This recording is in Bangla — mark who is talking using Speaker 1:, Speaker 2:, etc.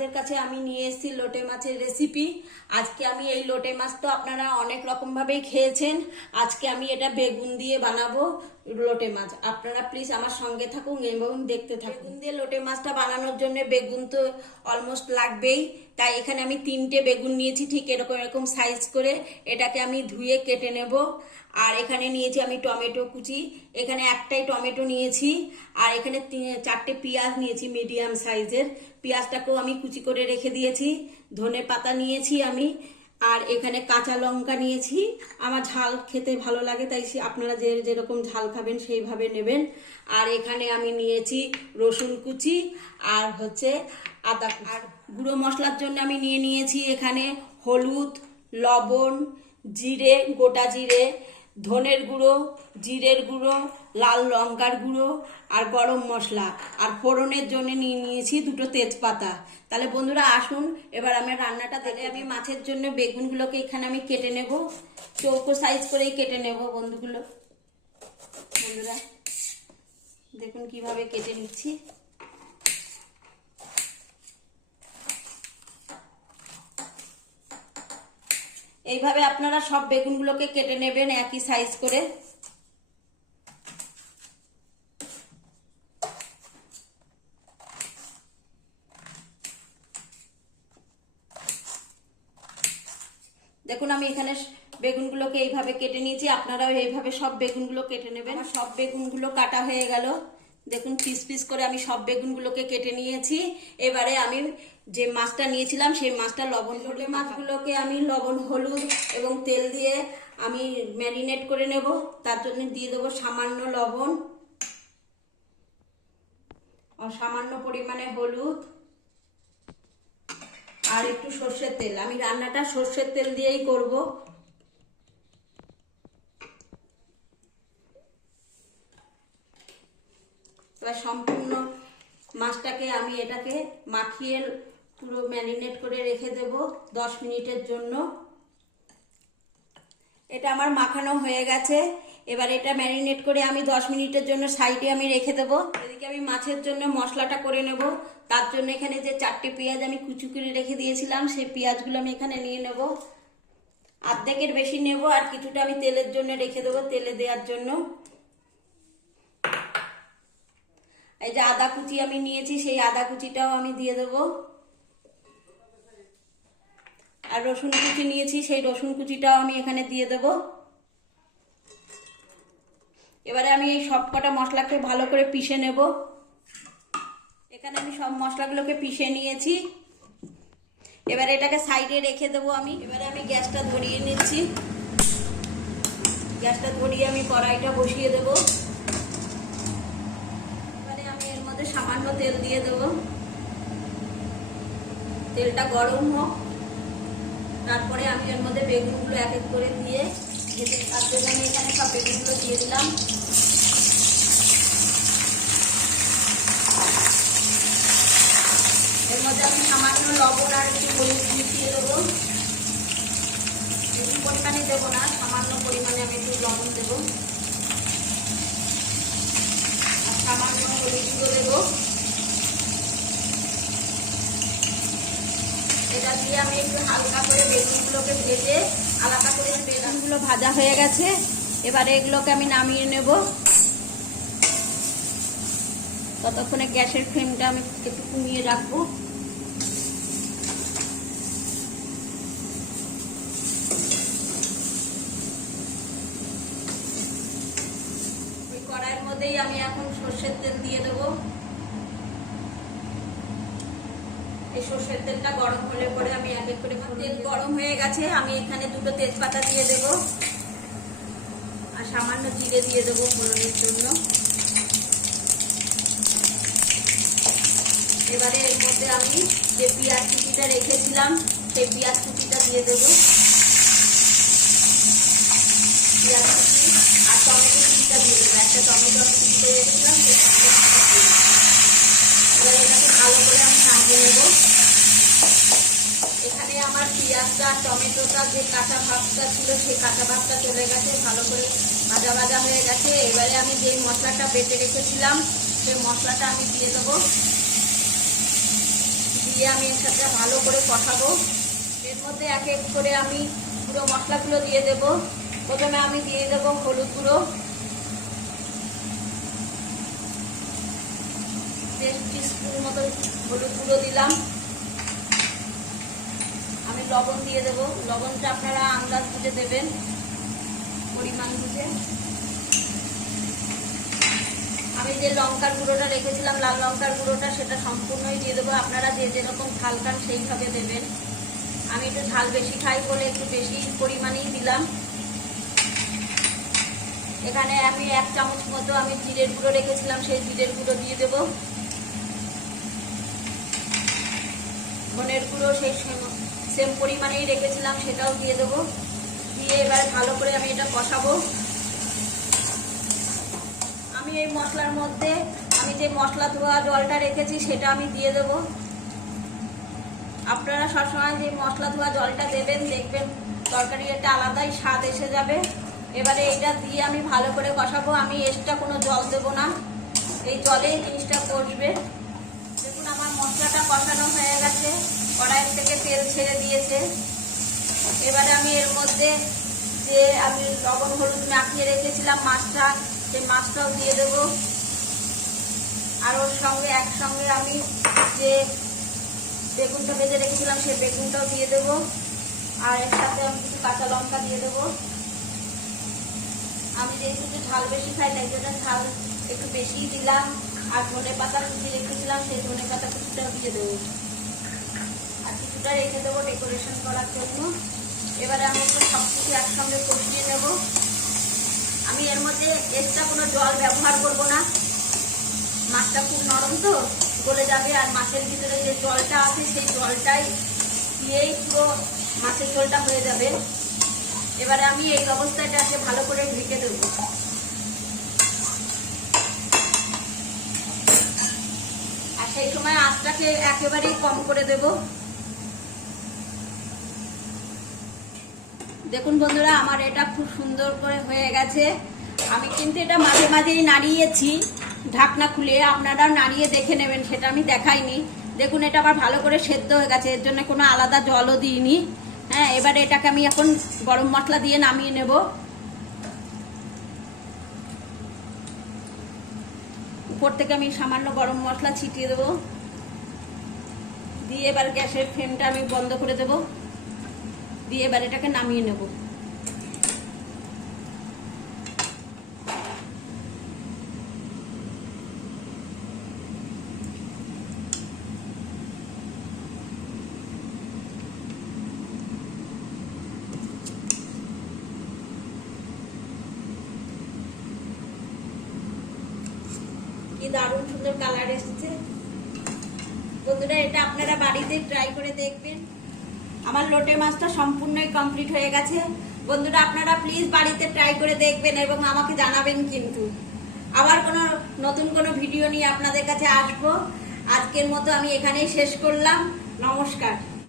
Speaker 1: আপনাদের কাছে আমি নিয়ে এসেছি লোটে মাছের রেসিপি আজকে আমি এই লোটে মাছ তো আপনারা অনেক রকমভাবেই খেয়েছেন। আজকে আমি এটা বেগুন দিয়ে বানাবো। লোটে মাছ। আপনারা প্লিজ আমার সঙ্গে থাকুন এবং দেখতে থাকুন। বেগুন দিয়ে লোটে মাছটা বানানোর জন্য বেগুন তো অলমোস্ট লাগবেই। তাই এখানে আমি তিনটে বেগুন নিয়েছি, ঠিক এরকম এরকম সাইজ করে। এটাকে আমি ধুয়ে কেটে নেব। আর এখানে নিয়েছি আমি টমেটো কুচি। এখানে একটাই টমেটো নিয়েছি। আর এখানে চারটে পেঁয়াজ নিয়েছি মিডিয়াম সাইজের পেঁয়াজটাকেও আমি কুচি করে রেখে দিয়েছি। ধনে পাতা নিয়েছি আমি। আর এখানে কাঁচা লঙ্কা নিয়েছি। আমার ঝাল খেতে ভালো লাগে, তাই আপনারা যে যেরকম ঝাল খাবেন সেইভাবে নেবেন। আর এখানে আমি নিয়েছি রসুন কুচি আর হচ্ছে আদা আর গুঁড়ো মশলার জন্য আমি নিয়ে নিয়েছি এখানে হলুদ, লবণ, জিরে, গোটা জিরে ধনের গুঁড়ো, জিরের গুঁড়ো, লাল লঙ্কার গুঁড়ো আর গরম মশলা। আর ফোড়নের জন্য নিয়ে নিয়েছি দুটো তেজপাতা। তাহলে বন্ধুরা আসুন, এবার আমি রান্নাটা দেখে আমি মাছের জন্য বেগুনগুলোকে এখানে আমি কেটে নেব। চৌকো সাইজ করেই কেটে নেব বন্ধুগুলো। বন্ধুরা, দেখুন কীভাবে কেটে নিচ্ছি। এইভাবে আপনারা সব বেগুনগুলোকে কেটে নেবেন একই সাইজ করে। দেখুন, আমি এখানে বেগুনগুলোকে এইভাবে কেটে নিয়েছি। আপনারাও এইভাবে সব বেগুনগুলো কেটে নেবেন। সব বেগুনগুলো কাটা হয়ে গেল। দেখুন, পিস পিস করে আমি সব বেগুনগুলোকে কেটে নিয়েছি। এবারে আমি যে মাছটা নিয়েছিলাম, সেই মাছটা লবণ লোটে মাছগুলোকে আমি লবণ, হলুদ এবং তেল দিয়ে আমি ম্যারিনেট করে নেব। তার জন্য দিয়ে দেবো সামান্য লবণ। সামান্য পরিমাণে হলুদ। আর একটু সর্ষের তেল। আমি রান্নাটা সর্ষের তেল দিয়েই করব। এবার সম্পূর্ণ মাছটাকে আমি এটাকে মাখিয়ে পুরো ম্যারিনেট করে রেখে দেব দশ মিনিটের জন্য। এটা আমার মাখানো হয়ে গেছে। এবার এটা ম্যারিনেট করে আমি দশ মিনিটের জন্য সাইডে আমি রেখে দেবো। এদিকে আমি মাছের জন্য মশলাটা করে নেব। তার জন্য এখানে যে চারটে পেঁয়াজ আমি কুচু করে রেখে দিয়েছিলাম, সেই পেঁয়াজগুলো আমি এখানে নিয়ে নেব। আর্ধেকের বেশি নেব আর কিছুটা আমি তেলের জন্য রেখে দেবো, তেলে দেওয়ার জন্য। এই যে আদা কুচি আমি নিয়েছি, সেই আদা কুচিটাও আমি দিয়ে দেবো। আর রসুন কুচি নিয়েছি, সেই রসুন কুচিটাও আমি এখানে দিয়ে দেব। এবারে আমি এই সব কটা মশলাকে ভালো করে পিষে নেব। এখানে আমি সব মশলাগুলোকে পিষে নিয়েছি। এবারে এটাকে সাইডে রেখে দেবো আমি। এবারে আমি গ্যাসটা ধরিয়ে নিচ্ছি। গ্যাসটা ধরিয়ে আমি কড়াইটা বসিয়ে দেব এবারে আমি এর মধ্যে সামান্য তেল দিয়ে দেব। তেলটা গরম হোক। তারপরে আমি এর মধ্যে বেগুনগুলো এক এক করে দিয়ে ভেজে তার জন্য আমি এখানে সব বেগুনগুলো দিয়ে দিলাম। এর মধ্যে আমি সামান্য লবণ আর একটু হলুদ মিশিয়ে দেবো। বেশি পরিমাণে দেবো না, সামান্য পরিমাণে আমি একটু লবণ দেবো। আর সামান্য হলুদ দেবো। এটা দিয়ে আমি একটু হালকা করে বেগুনগুলোকে ভেজে আলাদা করে বেগুনগুলো ভাজা হয়ে গেছে। এবারে এগুলোকে আমি নামিয়ে নেব। ততক্ষণে গ্যাসের ফ্লেমটা আমি একটু কমিয়ে রাখব। কড়াইয়ের মধ্যেই আমি এখন সর্ষের তেল দিয়ে দেবো। এই সর্ষের তেলটা গরম হলে পরে আমি এক এক করে তেল গরম হয়ে গেছে, আমি এখানে দুটো তেজপাতা দিয়ে দেব। আর সামান্য জিরে দিয়ে দেবো ফোড়নের জন্য। এবারে এর মধ্যে আমি যে পেঁয়াজ কুচিটা রেখেছিলাম, সেই পেঁয়াজ কুচিটা দিয়ে দেবো। পেঁয়াজ কুচি আর টমেটো কুচিটা দিয়ে দেবো। একটা টমেটো কুচিতে রেখেছিলাম সেই টমেটো কুচিটা দিয়ে দেবো এবার এটাকে ভালো করে আমি নামিয়ে নেব এখানে আমার পেঁয়াজটা, টমেটোটা, যে কাঁচা ভাবটা ছিল সেই কাঁচা ভাবটা চলে গেছে, ভালো করে ভাজা ভাজা হয়ে গেছে। এবারে আমি যেই মশলাটা বেটে রেখেছিলাম, সেই মশলাটা আমি দিয়ে দেবো। দিয়ে আমি এর সাথে ভালো করে কষাবো। এর মধ্যে এক এক করে আমি পুরো মশলাগুলো দিয়ে দেব। প্রথমে আমি দিয়ে দেব হলুদ গুঁড়ো। দেড় টিস্পুন মতো হলুদ গুঁড়ো দিলাম। লবণ দিয়ে দেব। লবণটা আপনারা আন্দাজ বুঝে দেবেন। পরিমাণ বুঝে। আমি যে লঙ্কার গুঁড়োটা রেখেছিলাম, লাল লঙ্কার গুঁড়োটা, সেটা সম্পূর্ণই দিয়ে দেবো। আপনারা যে যেরকম ঝাল খান, সেইভাবে দেবেন। আমি একটু ঝাল বেশি খাই বলে একটু বেশি পরিমাণেই দিলাম। এখানে আমি এক চামচ মতো আমি জিরের গুঁড়ো রেখেছিলাম, সেই জিরের গুঁড়ো দিয়ে দেব। ধনের গুঁড়ো, সেই সেম পরিমাণেই রেখেছিলাম সেটাও দিয়ে দেবো। দিয়ে এবার ভালো করে আমি এটা কষাবো। আমি এই মশলার মধ্যে, আমি যে মশলা ধোয়া জলটা রেখেছি সেটা আমি দিয়ে দেবো। আপনারা সবসময় যে মশলা ধোয়া জলটা দেবেন, দেখবেন তরকারি একটা আলাদাই স্বাদ এসে যাবে। এবারে এইটা দিয়ে আমি ভালো করে কষাবো। আমি এক্সট্রা কোনো জল দেবো না। এই জলেই জিনিসটা কষবে। দেখুন, আমার মশলাটা কষানো হয়ে গেছে। কড়াই থেকে তেল ছেড়ে দিয়েছে। এবারে আমি এর মধ্যে যে আমি লবণ হলুদ মাখিয়ে রেখেছিলাম মাছটা, সেই মাছটাও দিয়ে দেব। আর ওর সঙ্গে একসঙ্গে আমি যে বেগুনটা ভেজে রেখেছিলাম, সেই বেগুনটাও দিয়ে দেব। আর এর সাথে আমি কিছু কাঁচা লঙ্কা দিয়ে দেব। আমি যেহেতু একটু ঝাল বেশি খাই, তাই জন্য ঝাল একটু বেশিই দিলাম। আর ধনে পাতা কুচি রেখেছিলাম, সেই ধনে পাতা কুচিটাও দিয়ে দেবো। কিছুটা রেখে দেবো ডেকোরেশন করার জন্য। এবারে আমি একটু সব কিছু একসঙ্গে কষিয়ে নেব। আমি এর মধ্যে এক্সট্রা কোনো জল ব্যবহার করব না। মাছটা খুব নরম তো, গলে যাবে। আর মাছের ভিতরে যে জলটা আছে, সেই জলটাই দিয়েই পুরো মাছের ঝোলটা হয়ে যাবে। এবারে আমি এই অবস্থাটাকে ভালো করে ঢেকে দেবো। আর সেই সময় আঁচটাকে একেবারেই কম করে দেব। দেখুন বন্ধুরা, আমার এটা খুব সুন্দর করে হয়ে গেছে। আমি কিন্তু এটা মাঝে মাঝেই নাড়িয়েছি ঢাকনা খুলে, আপনারা নাড়িয়ে দেখে নেবেন, সেটা আমি দেখাইনি। দেখুন, এটা আবার ভালো করে সেদ্ধ হয়ে গেছে, এর জন্য কোনো আলাদা জলও দিইনি। হ্যাঁ এবার এটাকে আমি এখন গরম মশলা দিয়ে নামিয়ে নেব। উপর থেকে আমি সামান্য গরম মশলা ছিটিয়ে দেবো। দিয়ে এবার গ্যাসের ফ্লেমটা আমি বন্ধ করে দেব। দিয়ে এবার এটাকে নামিয়ে নেব। কি দারুণ সুন্দর কালার এসেছে। বন্ধুরা, এটা আপনারা বাড়িতে ট্রাই করে দেখবেন। আমার লোটে মাছটা সম্পূর্ণই কমপ্লিট হয়ে গেছে। বন্ধুরা, আপনারা প্লিজ বাড়িতে ট্রাই করে দেখবেন এবং আমাকে জানাবেন কিন্তু। আবার কোনো নতুন কোনো ভিডিও নিয়ে আপনাদের কাছে আসব। আজকের মতো আমি এখানেই শেষ করলাম। নমস্কার।